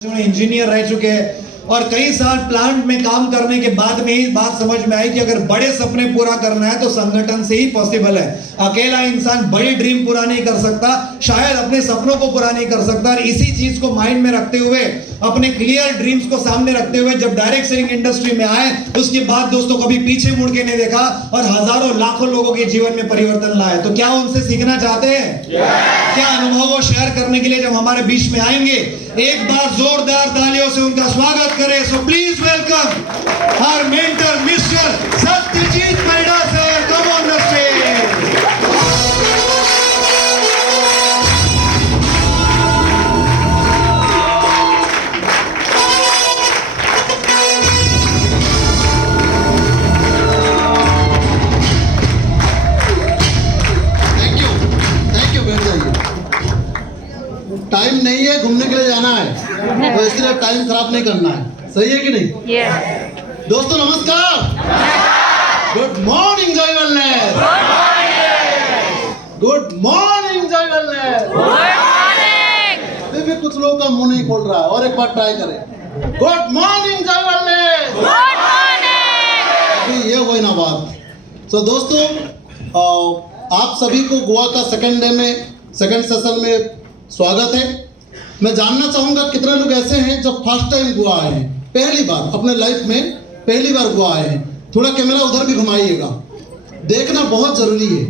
Engineer रह चुके हैं और कई साल प्लांट में काम करने के बाद में ही बात समझ में आई कि अगर बड़े सपने पूरा करना है तो संगठन से ही पॉसिबल है। अकेला इंसान बड़ी ड्रीम पूरा नहीं कर सकता, शायद अपने सपनों को पूरा नहीं कर सकता। और इसी चीज को माइंड में रखते हुए, अपने क्लियर ड्रीम्स को सामने रखते हुए जब डायरेक्ट सेलिंग इंडस्ट्री में आए, उसके बाद दोस्तों कभी पीछे मुड़ के नहीं देखा और हजारों लाखों लोगों के जीवन में परिवर्तन लाए। तो क्या उनसे सीखना चाहते हैं? क्या अनुभव को शेयर करने के लिए जब हमारे बीच में आएंगे, एक बार जोरदार तालियों से उनका स्वागत करें। So please welcome our mentor mister Satyajit Parida sir, come on the stage. Thank you बैठ जाइए। टाइम नहीं है, घूमने के लिए जाना है, तो इसलिए टाइम खराब नहीं करना है। सही है कि नहीं? दोस्तों नमस्कार, गुड मॉर्निंग जय वेलनेस, गुड मॉर्निंग जय वेलनेस। अभी भी कुछ लोगों का मुंह नहीं खोल रहा है, और एक बार ट्राई करें, गुड मॉर्निंग जय वेलनेस। अभी ये वही ना बात। तो दोस्तों आप सभी को गोवा का सेकंड डे में, सेकंड सेशन में स्वागत है। मैं जानना चाहूंगा कितने लोग ऐसे हैं जो फर्स्ट टाइम गोवा आए हैं, पहली बार अपने लाइफ में पहली बार गोवा आए हैं। थोड़ा कैमरा उधर भी घुमाइएगा, देखना बहुत जरूरी है।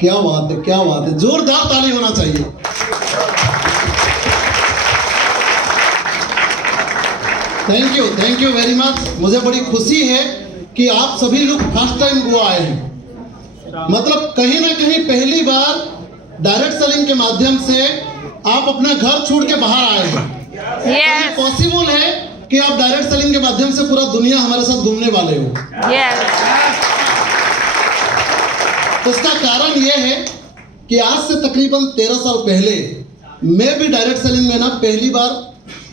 क्या बात है, क्या बात है, जोरदार ताली होना चाहिए। Thank you very much. मुझे बड़ी खुशी है कि आप सभी लोग फर्स्ट टाइम गोवा आए हैं, मतलब कहीं ना कहीं पहली बार डायरेक्ट सेलिंग के माध्यम से आप अपना घर छोड़ के बाहर आए हैं। Yes. पॉसिबल है कि आप डायरेक्ट सेलिंग के माध्यम से पूरा दुनिया हमारे साथ घूमने वाले हो। Yes. तो इसका कारण यह है कि आज से तकरीबन 13 साल पहले मैं भी डायरेक्ट सेलिंग में ना पहली बार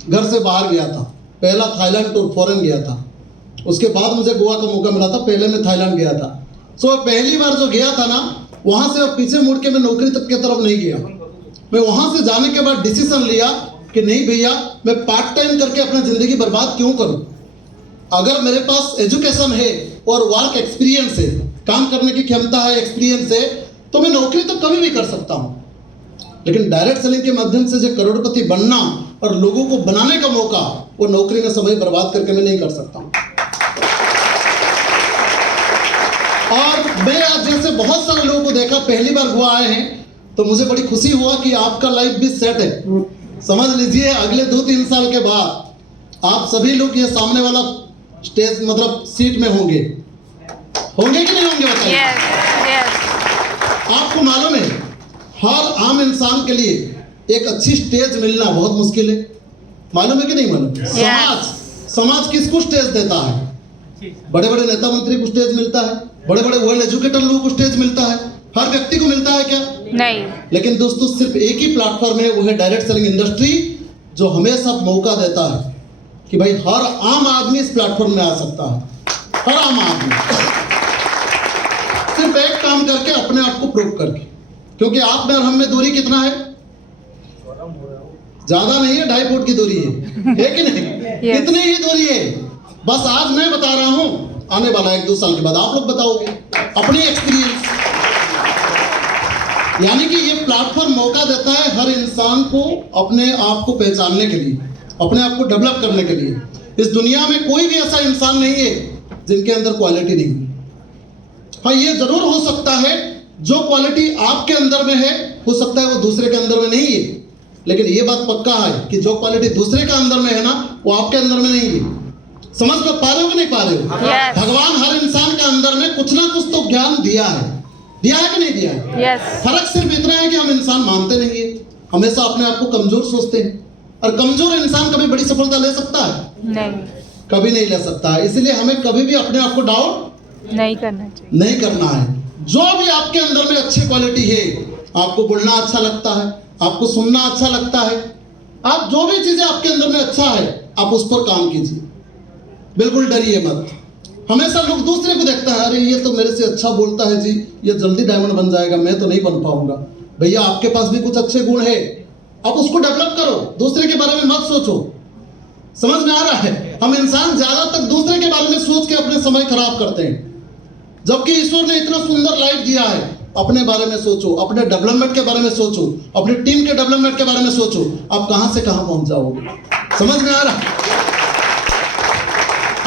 घर से बाहर गया था। पहला थाईलैंड टूर फॉरेन गया था, उसके बाद मुझे गोवा का मौका मिला था। पहले मैं थाईलैंड गया था। सो पहली बार जो गया था ना, वहां से पीछे मुड़ के मैं नौकरी तक की तरफ नहीं गया। मैं वहां से जाने के बाद डिसीजन लिया कि नहीं भैया, मैं पार्ट टाइम करके अपनी जिंदगी बर्बाद क्यों करूं। अगर मेरे पास एजुकेशन है और वर्क एक्सपीरियंस है, काम करने की क्षमता है, एक्सपीरियंस है, तो मैं नौकरी तो कभी भी कर सकता हूं। लेकिन डायरेक्ट सेलिंग के माध्यम से जो करोड़पति बनना और लोगों को बनाने का मौका, वो नौकरी में समय बर्बाद करके मैं नहीं कर सकता हूं। और मैं आज जैसे बहुत सारे लोगों को देखा पहली बार गोवा आए हैं, तो मुझे बड़ी खुशी हुआ कि आपका लाइफ भी सेट है। समझ लीजिए अगले 2-3 साल के बाद आप सभी लोग ये सामने वाला स्टेज मतलब सीट में होंगे कि नहीं होंगे, बताइए। Yes. आपको मालूम है हर आम इंसान के लिए एक अच्छी स्टेज मिलना बहुत मुश्किल है, मालूम है कि नहीं मालूम? समाज किसको स्टेज देता है? बड़े बड़े नेता मंत्री को स्टेज मिलता है, बड़े बड़े वेल एजुकेटेड लोगों को स्टेज मिलता है, हर व्यक्ति को मिलता है क्या? नहीं। लेकिन दोस्तों सिर्फ एक ही प्लेटफॉर्म है, वो है डायरेक्ट सेलिंग इंडस्ट्री, जो हमेशा मौका देता है कि भाई हर आम आदमी इस प्लेटफॉर्म में आ सकता है। हर आम आदमी सिर्फ एक काम करके, अपने आप को प्रूव करके। क्योंकि आप में और हम में दूरी कितना है? ज्यादा नहीं है, 2.5 फुट की दूरी है कि नहीं? Yes. इतनी ही दूरी है। बस आज मैं बता रहा हूं, आने वाला 1-2 साल के बाद आप लोग बताओगे अपनी एक्सपीरियंस। यानी कि ये प्लेटफॉर्म मौका देता है हर इंसान को अपने आप को पहचानने के लिए, अपने आप को डेवलप करने के लिए। इस दुनिया में कोई भी ऐसा इंसान नहीं है जिनके अंदर क्वालिटी नहीं है। हाँ, ये जरूर हो सकता है जो क्वालिटी आपके अंदर में है, हो सकता है वो दूसरे के अंदर में नहीं है। लेकिन ये बात पक्का है कि जो क्वालिटी दूसरे के अंदर में है ना, वो आपके अंदर में नहीं है। समझ में पा रहे हो कि नहीं पा रहे हो? Yes. भगवान हर इंसान के अंदर में कुछ ना कुछ तो ज्ञान दिया है कि नहीं दिया है? Yes. फर्क सिर्फ इतना है कि हम इंसान मानते नहीं है, हमेशा अपने आप को कमजोर सोचते हैं। और कमजोर इंसान कभी बड़ी सफलता ले सकता है? नहीं। कभी नहीं ले सकता है। इसलिए हमें कभी भी अपने आप को डाउट नहीं करना चाहिए। नहीं करना है। जो भी आपके अंदर में अच्छी क्वालिटी है, आपको बोलना अच्छा लगता है, आपको सुनना अच्छा लगता है, आप जो भी चीजें आपके अंदर में अच्छा है, आप उस पर काम कीजिए। बिल्कुल डरिए मत। हमेशा लोग दूसरे को देखता है, अरे ये तो मेरे से अच्छा बोलता है जी, ये जल्दी डायमंड बन जाएगा, मैं तो नहीं बन पाऊंगा। भैया आपके पास भी कुछ अच्छे गुण है, अब उसको डेवलप करो, दूसरे के बारे में मत सोचो। समझ में आ रहा है? हम इंसान ज्यादा तक दूसरे के बारे में सोच के अपने समय खराब करते हैं, जबकि ईश्वर ने इतना सुंदर लाइफ दिया है। अपने बारे में सोचो, अपने डेवलपमेंट के बारे में सोचो, अपनी टीम के डेवलपमेंट के बारे में सोचो। आप कहां से कहां पहुंच जाओगे। समझ में आ रहा है?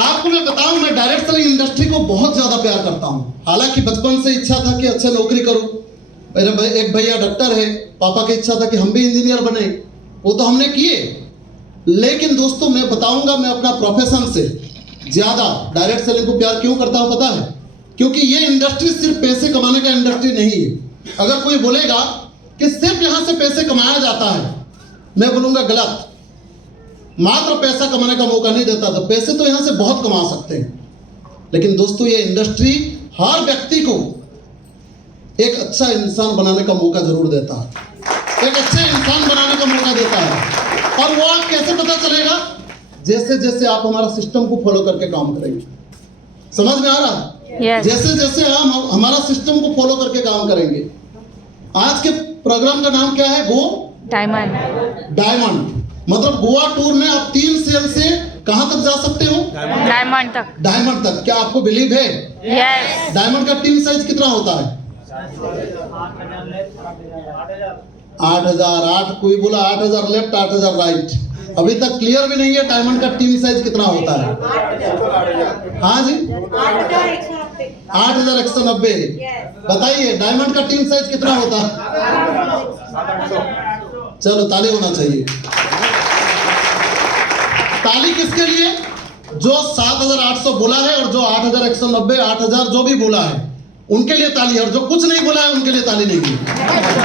आपको मैं बताऊं, मैं डायरेक्ट सेलिंग इंडस्ट्री को बहुत ज्यादा प्यार करता हूं। हालांकि बचपन से इच्छा था कि अच्छे नौकरी करूं। मेरे एक भैया डॉक्टर है, पापा की इच्छा था कि हम भी इंजीनियर बने, वो तो हमने किए। लेकिन दोस्तों मैं बताऊंगा, मैं अपना प्रोफेशन से ज्यादा डायरेक्ट सेलिंग को प्यार क्यों करता हूं पता है? क्योंकि ये इंडस्ट्री सिर्फ पैसे कमाने का इंडस्ट्री नहीं है। अगर कोई बोलेगा कि सिर्फ यहां से पैसे कमाया जाता है, मैं बोलूंगा गलत। मात्र पैसा कमाने का मौका नहीं देता था, पैसे तो यहां से बहुत कमा सकते हैं। लेकिन दोस्तों ये इंडस्ट्री हर व्यक्ति को एक अच्छा इंसान बनाने का मौका जरूर देता है, एक अच्छे इंसान बनाने का मौका देता है। और वो आप कैसे पता चलेगा? जैसे जैसे आप हमारा सिस्टम को फॉलो करके काम करेंगे। समझ में आ रहा है? Yes. जैसे जैसे हम हमारा सिस्टम को फॉलो करके काम करेंगे। आज के प्रोग्राम का नाम क्या है? डायमंड। मतलब गोवा टूर में आप 3 सेल से कहां तक जा सकते हो? डायमंड तक। डायमंड तक। क्या आपको बिलीव है? यस। डायमंड का टीम साइज कितना होता है? 8,000। कोई बोला 8,000 लेफ्ट 8,000 राइट। अभी तक क्लियर भी नहीं है डायमंड का टीम साइज कितना होता है। हाँ जी, 8,190। बताइए डायमंड का टीम साइज कितना होता है? चलो ताली होना चाहिए। ताली किसके लिए? जो 7,800 बोला है और जो 8,190, 8,000 जो भी बोला है उनके लिए ताली है, और जो कुछ नहीं बोला है उनके लिए ताली नहीं है।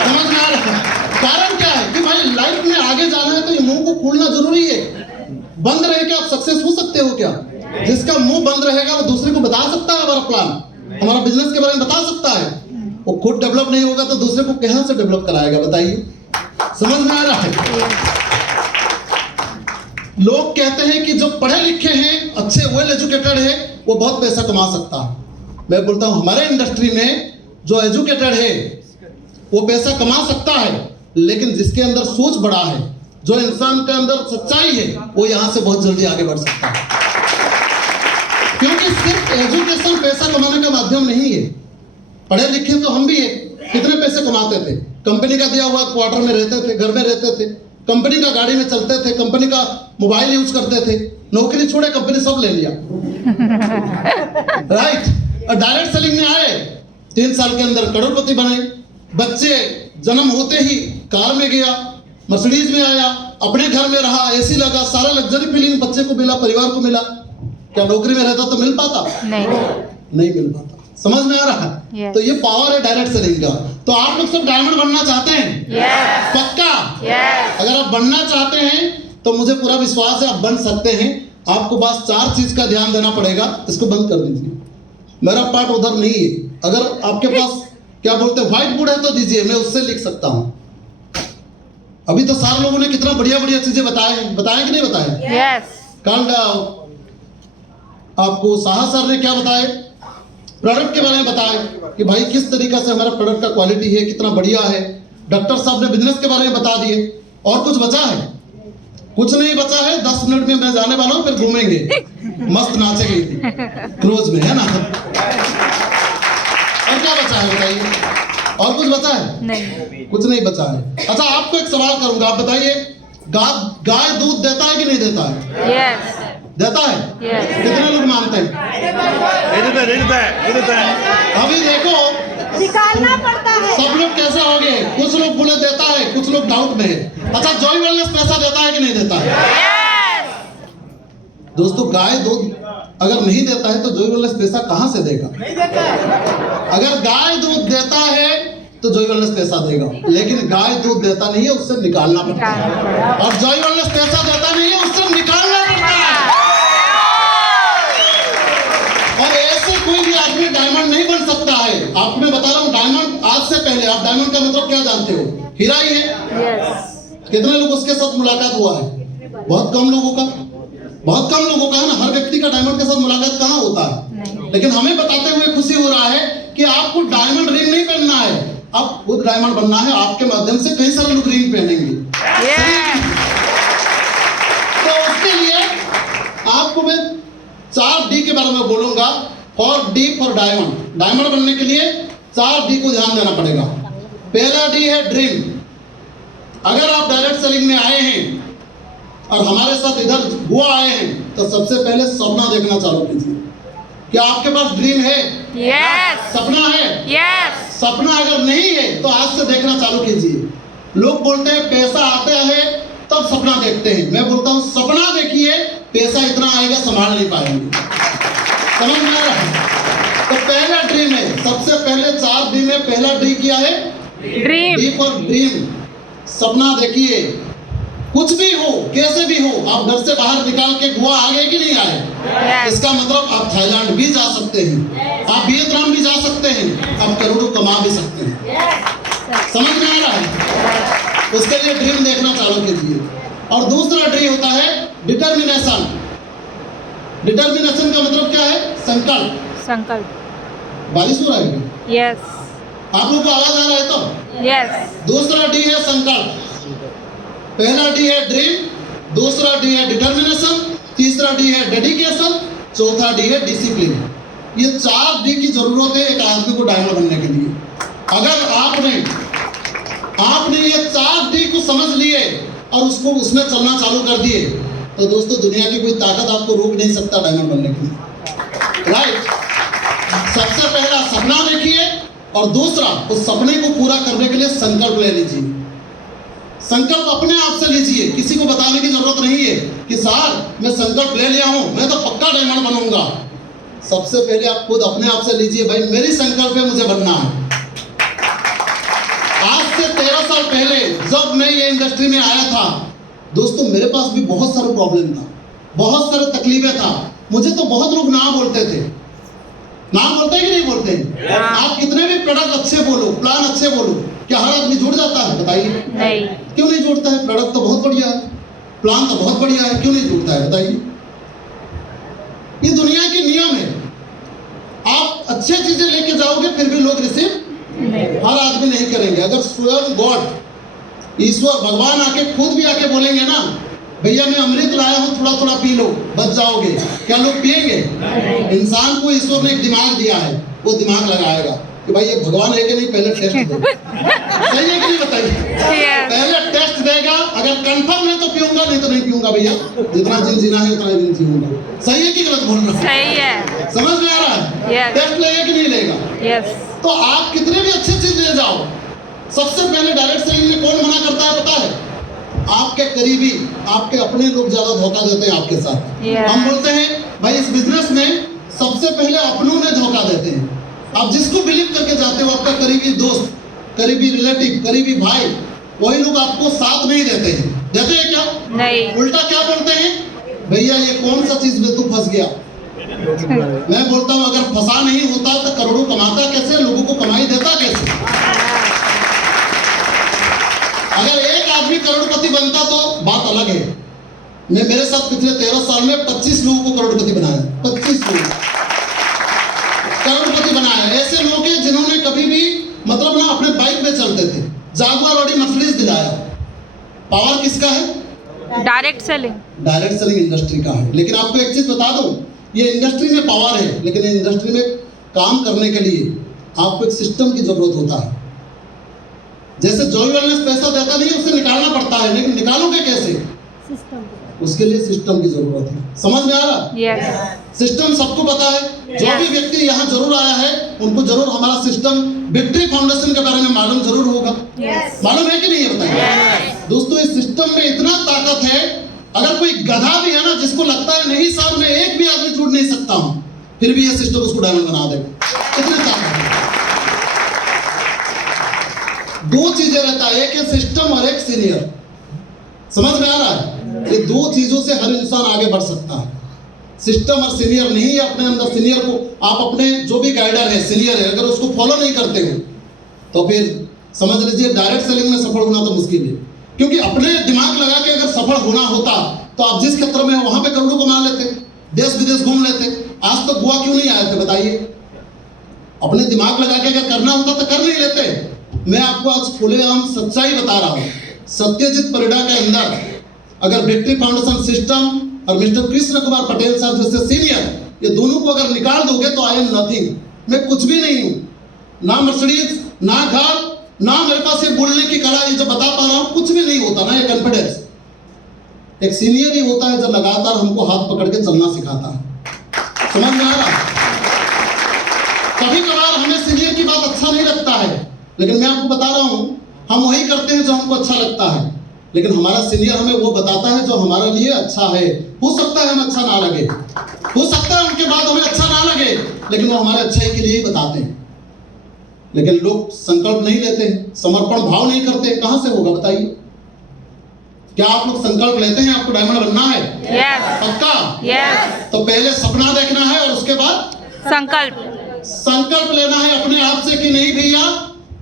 समझ में आ रहा है? कारण क्या है कि भाई लाइफ में आगे जाना है तो ये मुंह को खोलना जरूरी है। बंद रह के आप सक्सेस हो सकते हो क्या? जिसका मुंह बंद रहेगा वो दूसरे को बता सकता है हमारा प्लान, हमारा बिजनेस के बारे में बता सकता है। वो खुद डेवलप नहीं होगा तो दूसरे को कहां से डेवलप कराएगा? बताइए। समझ में आ रहा है? लोग कहते हैं कि जो पढ़े लिखे हैं, अच्छे वेल एजुकेटेड है, वो बहुत पैसा कमा सकता है। मैं बोलता हूं हमारे इंडस्ट्री में जो एजुकेटेड है वो पैसा कमा सकता है, लेकिन जिसके अंदर सोच बड़ा है, जो इंसान के अंदर सच्चाई है, वो यहां से बहुत जल्दी आगे बढ़ सकता है। क्योंकि सिर्फ एजुकेशन पैसा कमाने का माध्यम नहीं है। पढ़े लिखे तो हम भी है, कितने पैसे कमाते थे? कंपनी का दिया हुआ क्वार्टर में रहते थे, घर में रहते थे, कंपनी का गाड़ी में चलते थे, कंपनी का मोबाइल यूज करते थे, नौकरी छोड़े कंपनी सब ले लिया। राइट? और डायरेक्ट सेलिंग में आए, 3 साल के अंदर करोड़पति बने। बच्चे जन्म होते ही कार में गया, मर्सिडीज में आया, अपने घर में रहा, एसी लगा, सारा लग्जरी फीलिंग बच्चे को मिला, परिवार को मिला। क्या नौकरी में रहता तो मिल पाता? नहीं मिल पाता। समझ में आ रहा है? Yes. तो ये पावर है डायरेक्ट सेलिंग का। तो आप लोग सब डायमंड बनना चाहते हैं? Yes. पक्का? Yes. अगर आप बनना चाहते हैं तो मुझे पूरा विश्वास है आप बन सकते हैं। आपको बस 4 चीज का ध्यान देना पड़ेगा। इसको बंद कर दीजिए, मेरा पार्ट उधर नहीं है। अगर आपके पास क्या बोलते हैं व्हाइट बोर्ड है तो दीजिए, मैं उससे लिख सकता हूं। अभी तो सारे लोगों ने कितना बढ़िया बढ़िया चीजें बताए कि नहीं बताए? Yes. कांडा आपको साहा सर ने क्या बताए? प्रोडक्ट के बारे में बताए कि भाई किस तरीका से हमारा प्रोडक्ट का क्वालिटी है, कितना बढ़िया है। डॉक्टर साहब ने बिजनेस के बारे में बता दिए। और कुछ बचा है? कुछ नहीं बचा है। 10 मिनट में मैं जाने वाला हूं, फिर घूमेंगे, मस्त नाचेंगे क्रूज में, है ना? और क्या बचा है बताइए? और कुछ बचा है? नहीं। कुछ नहीं बचा है। अच्छा आपको एक सवाल करूंगा, आप बताइए गाय दूध देता है कि नहीं देता है? Yes. देता है? Yes. कितने लोग मानते हैं? अभी देखो निकालना पड़ता है। सब लोग कैसे हो गए? कुछ लोग बोले देता है, कुछ लोग डाउट में है। अच्छा जॉय वेलनेस पैसा देता है कि नहीं देता है? Yes. दोस्तों गाय दूध अगर नहीं देता है तो जॉय वेलनेस पैसा कहां से देगा? नहीं देता है। अगर गाय दूध देता है तो जॉय वेलनेस पैसा देगा, लेकिन गाय दूध देता नहीं है, उससे निकालना पड़ता है। और जॉय वेलनेस पैसा देता नहीं है, उससे निकालना पड़ता है। और ऐसे कोई भी आदमी डायमंड नहीं बन सकता है। आपको मैं बता रहा हूँ डायमंड आज से पहले आप डायमंड का मतलब क्या जानते हो? हीरा ही है। Yes. कितने लोग उसके साथ मुलाकात हुआ है? बहुत कम लोगों का है ना। हर व्यक्ति का डायमंड के साथ मुलाकात कहाँ होता है? लेकिन हमें बताते हुए खुशी हो रहा है कि आपको डायमंड रिंग नहीं पहनना है, अब खुद डायमंड बनना है, आपके माध्यम से कई सारे लोग रिंग पहनेंगे। Yes. तो उसके लिए आपको मैं 4D के बारे में बोलूंगा। D for diamond. डायमंड बनने के लिए 4D को ध्यान देना पड़ेगा। पहला D है ड्रीम। अगर आप डायरेक्ट सेलिंग में आए हैं और हमारे साथ इधर गोवा आए हैं तो सबसे पहले सपना देखना चालू कीजिए। क्या आपके पास ड्रीम है? Yes. सपना है? Yes. सपना अगर नहीं है तो आज से देखना चालू कीजिए। लोग बोलते हैं पैसा आता है तब सपना देखते हैं। मैं बोलता हूँ सपना देखिए, पैसा इतना आएगा संभाल नहीं पाएंगे। समझ में आ रहा है? तो पहला ड्रीम है। सबसे पहले 4D में पहला डी क्या है? Dream. D for dream. सपना देखिए, कुछ भी हो, कैसे भी हो, आप घर से बाहर निकाल के गोवा आ गए कि नहीं आए? Yes. इसका मतलब आप थाईलैंड भी जा सकते हैं, आप वियतनाम भी जा सकते हैं, आप करोड़ों कमा भी सकते हैं। समझ में आ रहा है? उसके लिए ड्रीम देखना चालू कीजिए। और दूसरा ड्रीम होता है डिटर्मिनेशन। डिटर्मिनेशन का मतलब क्या है? संकल्प। संकल्प. बारिश हो रहा है? Yes. आप लोगों को आवाज आ रहा है तो? Yes. दूसरा डी है संकल्प। पहला डी है ड्रीम, दूसरा डी है डिटर्मिनेशन, तीसरा डी है डेडिकेशन, चौथा डी है डिसिप्लिन। ये 4D की जरूरत है एक आदमी को डायमंड बनने के लिए। अगर आपने ये 4D को समझ लिए और उसको उसमें चलना चालू कर दिए तो दोस्तों दुनिया की कोई ताकत आपको रोक नहीं सकता डायमंड बनने के लिए। राइट? सबसे पहला सपना देखिए और दूसरा उस सपने को पूरा करने के लिए संकल्प ले लीजिए। संकल्प अपने आप से लीजिए, किसी को बताने की जरूरत नहीं है कि सर मैं संकल्प ले लिया हूं, मैं तो पक्का डायमंड बनूंगा। सबसे पहले आप खुद अपने आप से लीजिए, भाई मेरी संकल्प है, मुझे बनना है। आज से 13 साल पहले जब मैं ये इंडस्ट्री में आया था दोस्तों, मेरे पास भी बहुत सारे प्रॉब्लम था, बहुत सारे तकलीफें था। मुझे तो बहुत लोग ना बोलते थे। नाम बोलते हैं कि नहीं बोलते हैं? आप कितने भी प्रोडक्ट अच्छे बोलो, प्लान अच्छे बोलो, क्या हर आदमी जुड़ जाता है? बताइए। नहीं. क्यों नहीं जुड़ता है? प्रोडक्ट तो बहुत बढ़िया है, प्लान तो बहुत बढ़िया है, क्यों नहीं जुड़ता है? बताइए। ये दुनिया के नियम है। आप अच्छे चीजें लेके जाओगे फिर भी लोग रिसीव हर आदमी नहीं करेंगे। अगर स्वयं गॉड, ईश्वर, भगवान आके खुद भी आके बोलेंगे ना, भैया मैं अमृत लाया हूं, थोड़ा थोड़ा पी लो, बच जाओगे, क्या लोग पिएंगे? इंसान को ईश्वर ने एक दिमाग दिया है, वो दिमाग लगाएगा कि भाई ये भगवान है कि नहीं, पहले टेस्ट दो। सही है कि नहीं? बताइए। Yes. पहले टेस्ट देगा, अगर कंफर्म है तो पीऊंगा, नहीं तो नहीं पीऊंगा भैया, जितना दिन जीना है उतना दिन जीऊंगा। सही है कि गलत बोल रहा हूं? सही है. समझ में आ रहा है? Yes. टेस्ट लेगा कि नहीं लेगा? Yes. तो आप कितने भी अच्छी चीज ले जाओ, सबसे पहले डायरेक्ट सेलिंग में कौन मना करता है पता है? आपके करीबी, आपके अपने लोग ज्यादा धोखा देते हैं आपके साथ। Yeah. हम बोलते हैं भाई इस बिजनेस में सबसे पहले अपनों में धोखा देते हैं। आप जिसको बिलीव करके जाते हो, आपका करीबी दोस्त, करीबी रिलेटिव, करीबी भाई, वही लोग आपको साथ नहीं देते हैं। देते हैं क्या? नहीं. उल्टा क्या बोलते हैं? भैया ये कौन सा चीज में तू फंस गया? मैं बोलता हूं अगर फंसा नहीं होता तो करोड़ों कमाता कैसे, लोगों को कमाई देता कैसे? अगर एक आदमी करोड़पति बनता तो बात अलग है। मैं मेरे साथ पिछले 13 साल में 25 लोगों को करोड़पति बनाया। 25 लोग करोड़पति बनाया। ऐसे लोग हैं जिन्होंने कभी भी मतलब ना अपने बाइक में चलते थे, जागुआर ऑडी मर्सिडीज दिलाया। पावर किसका है? Direct selling. Direct selling industry का है। लेकिन आपको एक चीज बता दूं, ये इंडस्ट्री में पावर है, लेकिन इंडस्ट्री में काम करने के लिए आपको एक सिस्टम की जरूरत होता है। जैसे जॉय वेलनेस पैसा देता नहीं, उससे निकालना पड़ता है, लेकिन निकालोगे कैसे? उसके लिए सिस्टम की जरूरत है। समझ में आ रहा? Yes. सिस्टम सबको पता है। जो भी व्यक्ति यहाँ जरूर आया है उनको जरूर हमारा सिस्टम विक्ट्री फाउंडेशन के बारे में मालूम जरूर होगा। Yes. मालूम है कि नहीं है? बताइए। दोस्तों इस सिस्टम में इतना ताकत है, अगर कोई गधा भी है ना जिसको लगता है नहीं साहब मैं एक भी आदमी जुड़ नहीं सकता हूं, फिर भी ये सिस्टम उसको डायमंड बना देगा। कितनी ताकत है। दो चीजें रहता है, एक है सिस्टम और एक सीनियर। समझ में आ रहा है? ये दो चीजों से हर इंसान आगे बढ़ सकता है। सिस्टम और सीनियर नहीं है। अपने अंदर सीनियर को आप अपने जो भी गाइडर है, सीनियर है, अगर उसको फॉलो नहीं करते हो तो फिर समझ लीजिए डायरेक्ट सेलिंग में सफल होना तो मुश्किल है। क्योंकि अपने दिमाग लगा के अगर सफल होना होता तो आप जिस क्षेत्र में हो वहां पे करोड़ों कमा लेते, देश विदेश घूम लेते। आज तक गोवा क्यों नहीं आए थे बताइए? अपने दिमाग लगा के अगर करना होता तो कर नहीं लेते। मैं आपको आज खुलेआम सच्चाई बता रहा हूँ। सत्यजीत परिडा के अंदर अगर विक्ट्री फाउंडेशन सिस्टम और मिस्टर कृष्ण कुमार पटेल साहब जैसे सीनियर, ये दोनों को अगर निकाल दोगे तो आई एम नथिंग, मैं कुछ भी नहीं हूँ। ना मर्सिडीज, ना घर, ना मेरे पास ये बोलने की कला, ये जो बता पा रहा हूँ कुछ भी नहीं होता ना। ये कॉन्फिडेंस एक सीनियर ही होता है जो लगातार हमको हाथ पकड़ के चलना सिखाता है। समझ में आ रहा? कभी कभार हमें सीनियर की बात अच्छा नहीं लगता है, लेकिन मैं आपको बता रहा हूँ हम वही करते हैं जो हमको अच्छा लगता है। लेकिन हमारा सीनियर हमें वो बताता है जो हमारे लिए अच्छा है। हो सकता है हमें अच्छा ना लगे, हो सकता है उनके बाद हमें अच्छा ना लगे, लेकिन वो हमारे अच्छाई के लिए ही बताते हैं। लेकिन लोग संकल्प नहीं लेते, समर्पण भाव नहीं करते। कहां से होगा बताइए? क्या आप लोग संकल्प लेते हैं आपको डायमंड बनना है? यस पक्का? यस। तो पहले सपना देखना है और उसके बाद संकल्प लेना है अपने आप से कि नहीं भैया,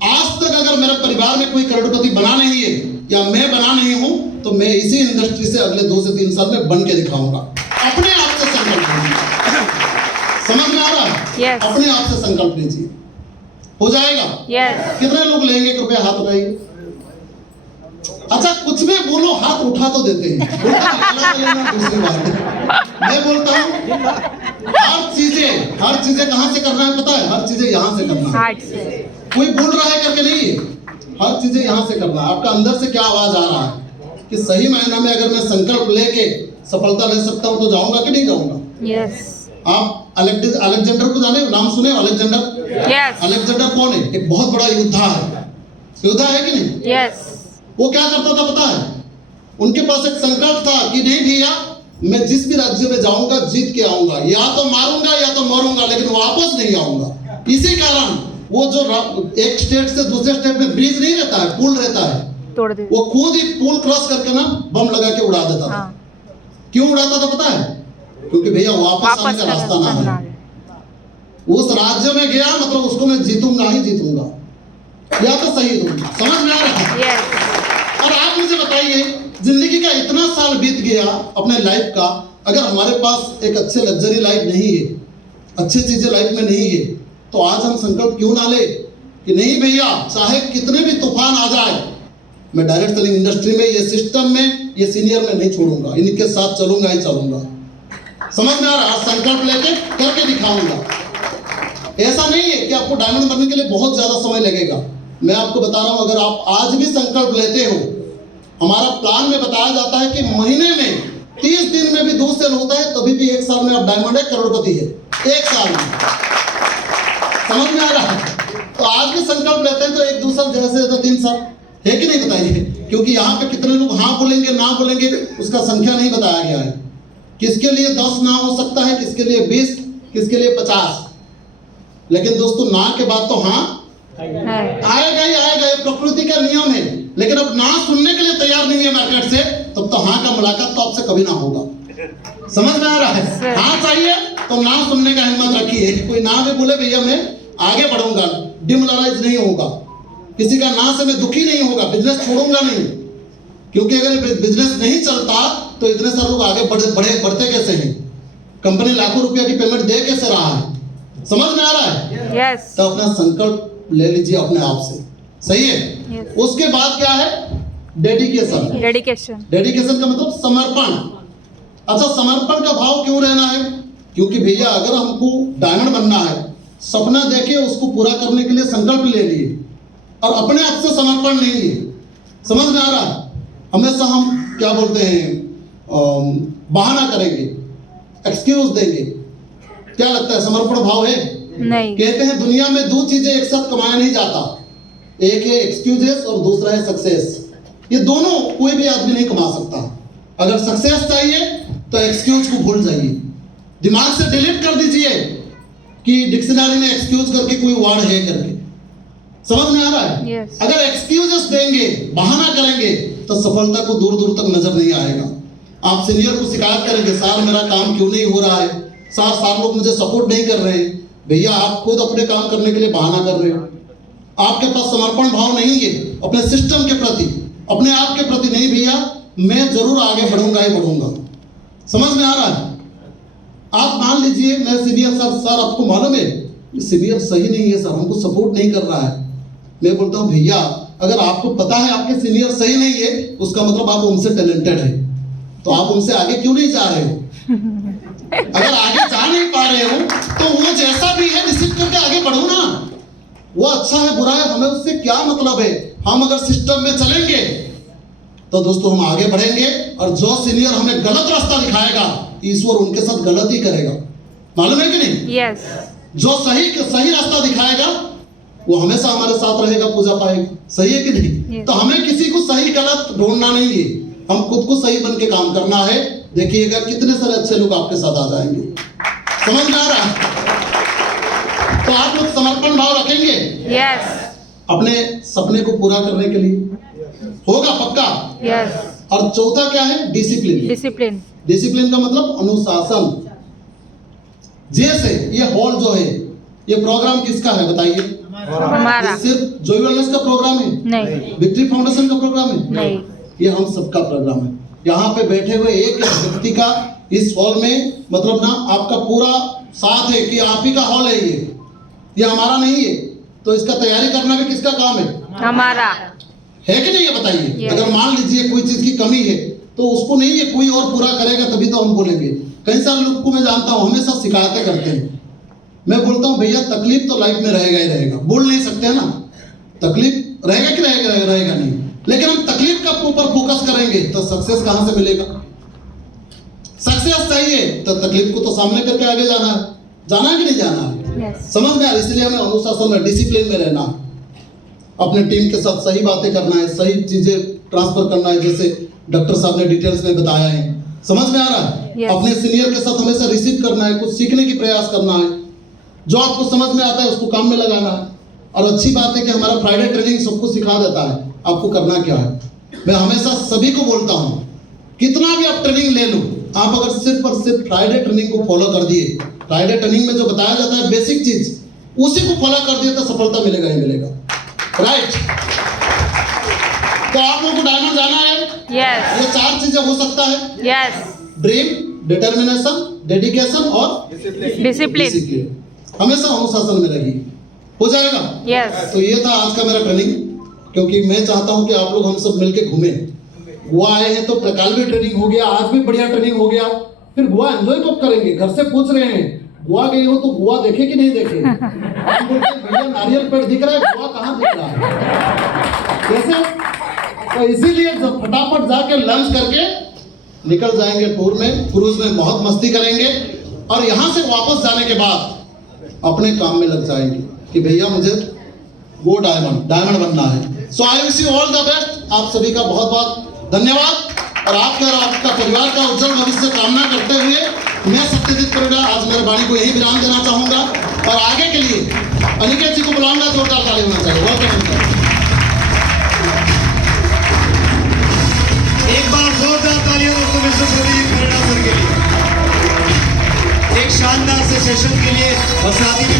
आज तक अगर मेरे परिवार में कोई करोड़पति बना नहीं है या मैं बना नहीं हूं, तो मैं इसी इंडस्ट्री से अगले 2 से 3 साल में बन के दिखाऊंगा। अपने आप से संकल्प लीजिए। समझ में आ रहा है? Yes. अपने आप से संकल्प लीजिए, हो जाएगा। यस। कितने लोग लेंगे? कृपया हाथ उठाइए। अच्छा कुछ भी बोलो, हाथ उठा तो देते हैं, उठा तो लेना दूसरी बात है। मैं बोलता हूँ हर चीजें कहां से करना है पता है? हर चीजें यहां से करना है। हार्ट से। कोई बोल रहा है करके नहीं है, हर चीजें यहां से करना है। आपका अंदर से क्या आवाज आ रहा है कि सही मायने में अगर मैं संकल्प लेके सफलता ले सकता हूं तो जाऊंगा कि नहीं जाऊंगा? यस आप अलेक्जेंडर को जाने, नाम सुने अलेक्जेंडर? यस अलेक्जेंडर कौन है? एक बहुत बड़ा योद्धा है। योद्धा है कि नहीं? यस। वो क्या करता था पता है? उनके पास एक संकल्प था कि नहीं भैया, मैं जिस भी राज्य में जाऊंगा जीत के आऊंगा, या तो मारूंगा या तो मरूंगा, लेकिन वापस नहीं आऊंगा। इसी कारण वो जो एक स्टेट से दूसरे स्टेट में ब्रिज नहीं रहता है, पुल रहता है, तोड़ दे। वो खुद ही पुल क्रॉस करके ना बम लगा के उड़ा देता था। हाँ। क्यों उड़ाता था पता है? क्योंकि भैया वापस आने का रास्ता ना है। उस राज्य में गया मतलब उसको मैं जीतूंगा ही जीतूंगा, या तो शहीद होऊंगा। समझ में आ रहा है? यस। और आप मुझे बताइए, जिंदगी का इतना साल बीत गया अपने लाइफ का, अगर हमारे पास एक अच्छे लग्जरी लाइफ नहीं है, अच्छी चीजें लाइफ में नहीं है, तो आज हम संकल्प क्यों ना ले कि नहीं भैया, चाहे कितने भी तूफान आ जाए, मैं डायरेक्ट सेलिंग इंडस्ट्री में, ये सिस्टम में, ये सीनियर में नहीं छोड़ूंगा, इनके साथ चलूंगा ही चलूंगा। समझ में आ रहा है? संकल्प लेके करके दिखाऊंगा। ऐसा नहीं है कि आपको डायमंड बनने के लिए बहुत ज्यादा समय लगेगा। मैं आपको बता रहा हूं, अगर आप आज भी संकल्प लेते हो, हमारा प्लान में बताया जाता है कि महीने में 30 दिन में भी 2 सेल होता है, तभी भी 1 साल में आप डायमंड है, करोड़पति है 1 साल में। समझ में आ रहा है? तो आज भी संकल्प लेते हैं तो 1-2 साल, जैसे 3 साल है कि नहीं बताइए? क्योंकि यहाँ पे कितने लोग हाँ बोलेंगे ना बोलेंगे उसका संख्या नहीं बताया गया है। किसके लिए 10 ना हो सकता है, किसके लिए 20, किसके लिए 50, लेकिन दोस्तों ना के बाद तो हाँ आएगा ही आएगा, ये प्रकृति का नियम है। लेकिन अब ना सुनने के लिए तैयार नहीं है मार्केट से, तब तो हाँ का मुलाकात तो आपसे कभी ना होगा। समझ में आ रहा है? हाँ चाहिए तो ना सुनने का हिम्मत रखिए। कोई ना भी बोले भैया मैं आगे बढ़ूंगा, डिमोरलाइज नहीं होगा, किसी का ना से मैं दुखी नहीं होगा, बिजनेस छोड़ूंगा नहीं। क्योंकि अगर बिजनेस नहीं चलता तो इतने सारे लोग आगे बढ़ते कैसे हैं? कंपनी लाखों रुपया की पेमेंट दे कैसे रहा है? समझ में आ रहा है? यस। तो अपना संकल्प ले लीजिए अपने आप से, सही है? Yes. उसके बाद क्या है? डेडिकेशन। डेडिकेशन का मतलब समर्पण। अच्छा, समर्पण का भाव क्यों रहना है? क्योंकि भैया अगर हमको डायमंड बनना है, सपना देखे उसको पूरा करने के लिए संकल्प ले लिए और अपने आप से समर्पण नहीं लिए। समझ में आ रहा है? हमेशा हम क्या बोलते हैं, बहाना करेंगे, एक्सक्यूज देंगे। क्या लगता है समर्पण भाव है? नहीं। कहते हैं दुनिया में 2 चीजें एक साथ कमाया नहीं जाता, एक है एक्सक्यूजेस और दूसरा है सक्सेस। ये दोनों कोई भी आदमी नहीं कमा सकता। अगर सक्सेस चाहिए तो एक्सक्यूज को भूल जाइए, दिमाग से डिलीट कर दीजिए कि डिक्शनरी में एक्सक्यूज करके कोई वर्ड है करके। समझ में आ रहा है? Yes. अगर एक्सक्यूजेस देंगे, बहाना करेंगे, तो सफलता को दूर दूर तक नजर नहीं आएगा। आप सीनियर को शिकायत करेंगे, सर मेरा काम क्यों नहीं हो रहा है, सर लोग मुझे सपोर्ट नहीं कर रहे। भैया आप खुद अपने काम करने के लिए बहाना कर रहे हो। आपके पास समर्पण भाव नहीं है अपने सिस्टम के प्रति, अपने आप के प्रति। नहीं भैया मैं जरूर आगे बढ़ूंगा ही बढ़ूंगा। समझ में आ रहा है? आप मान लीजिए मैं सीनियर सर आपको मालूम है सीनियर सही नहीं है सर, हमको सपोर्ट नहीं कर रहा है, मैं बोलता हूँ भैया अगर आपको पता है आपके सीनियर सही नहीं है उसका मतलब आप उनसे टैलेंटेड है, तो आप उनसे आगे क्यों नहीं जा रहे हो? अगर आगे जा नहीं पा रहे हो तो वो जैसा भी है रिसीव करके आगे बढ़ो ना। वो अच्छा है बुरा है हमें उससे क्या मतलब है, हम अगर सिस्टम में चलेंगे तो दोस्तों हम आगे बढ़ेंगे। और जो सीनियर हमें गलत रास्ता दिखाएगा ईश्वर उनके साथ गलत ही करेगा, मालूम है कि नहीं? यस। जो सही रास्ता दिखाएगा वो हमेशा हमारे साथ रहेगा, पूजा पाएगा, सही है कि नहीं? Yes. तो हमें किसी को सही गलत ढूंढना नहीं है, हम खुद को सही बन के काम करना है। देखिएगा कितने सारे अच्छे लोग आपके साथ आ जाएंगे, समझ में आ रहा है? तो आप लोग समर्पण भाव रखेंगे यस। अपने सपने को पूरा करने के लिए, होगा पक्का? यस। और चौथा क्या है? डिसिप्लिन। डिसिप्लिन। डिसिप्लिन का मतलब अनुशासन। जैसे ये हॉल जो है ये प्रोग्राम किसका है बताइए? हमारा। ये सिर्फ जॉय वेलनेस का प्रोग्राम है? नहीं। विक्ट्री फाउंडेशन का प्रोग्राम है? नहीं। ये हम सबका प्रोग्राम है। यहाँ पे बैठे हुए एक व्यक्ति का इस हॉल में मतलब ना आपका पूरा साथ है कि आप ही का हॉल है, ये हमारा नहीं है। तो इसका तैयारी करना भी किसका काम है? हमारा है कि नहीं, ये बताइए। Yes. अगर मान लीजिए कोई चीज की कमी है तो उसको नहीं है कोई और पूरा करेगा तभी तो हम बोलेंगे। कई सारे लोग को मैं जानता हूँ हमेशा शिकायतें करते हैं। मैं बोलता हूँ भैया तकलीफ तो लाइफ में रहेगा ही रहेगा, बोल नहीं सकते हैं ना, तकलीफ रहेगा कि रहेगा नहीं। लेकिन हम तकलीफ का ऊपर फोकस करेंगे तो सक्सेस कहां से मिलेगा? सक्सेस चाहिए तो तकलीफ को तो सामने करके आगे जाना है कि नहीं जाना है? यस। समझ में आ रहा? इसलिए हमें अनुशासन में डिसिप्लिन में रहना, अपने टीम के साथ सही बातें करना है, सही चीजें ट्रांसफर करना है, जैसे डॉक्टर साहब ने डिटेल्स में बताया है। समझ में आ रहा है? Yes. अपने सीनियर के साथ हमेशा रिसीव करना है, कुछ सीखने की प्रयास करना है, जो आपको समझ में आता है उसको काम में लगाना है। और अच्छी बात है कि हमारा फ्राइडे ट्रेनिंग सबको सिखा देता है आपको करना क्या है। मैं हमेशा सभी को बोलता हूँ कितना भी आप ट्रेनिंग ले लो, आप अगर सिर्फ और सिर्फ फ्राइडे ट्रेनिंग को फॉलो कर दिए, फ्राइडे ट्रेनिंग में जो बताया जाता है बेसिक चीज उसी को फॉलो कर दिए तो सफलता मिलेगा ही मिलेगा, राइट? तो आप लोगों को डायमंड जाना है। यस। ये 4 चीजें हो सकता है, यस। ड्रीम, डिटर्मिनेशन, डेडिकेशन और डिसिप्लिन। हमेशा अनुशासन में रहिए, हो जाएगा। यस। तो ये था आज का मेरा ट्रेनिंग, क्योंकि मैं चाहता हूं कि आप लोग हम सब मिलके घूमें। गोवा आए हैं तो कल भी ट्रेनिंग हो गया, आज भी बढ़िया ट्रेनिंग हो गया, फिर गोवा एंजॉय कब करेंगे? घर से पूछ रहे हैं गोवा गए हो तो गोवा देखे कि नहीं देखे? हम बोलते हैं भैया नारियल पेड़ दिख रहा है, गोवा कहाँ दिख रहा है? कैसे? तो इसीलिए जब फटाफट जाके लंच करके निकल जाएंगे टूर में, क्रूज में बहुत मस्ती करेंगे और यहाँ से वापस जाने के बाद अपने काम में लग जाएंगे कि भैया मुझे वो डायमंड बनना है। So I wish you all the best. आप सभी का बहुत बहुत धन्यवाद और आपका परिवार का उज्जवल भविष्य कामना करते हुए मैं सत्यजीत परिड़ा आज मेरे वाणी को यही विराम देना चाहूंगा और आगे के लिए अनिकेत जी को बुलाऊंगा, जोरदार ताली होना चाहिए। वेलकम। एक बार जोरदार तालियां दोस्तों मिस्टर सत्यजीत परिड़ा सर के लिए, एक शानदार से सेशन के लिए और साथ ही में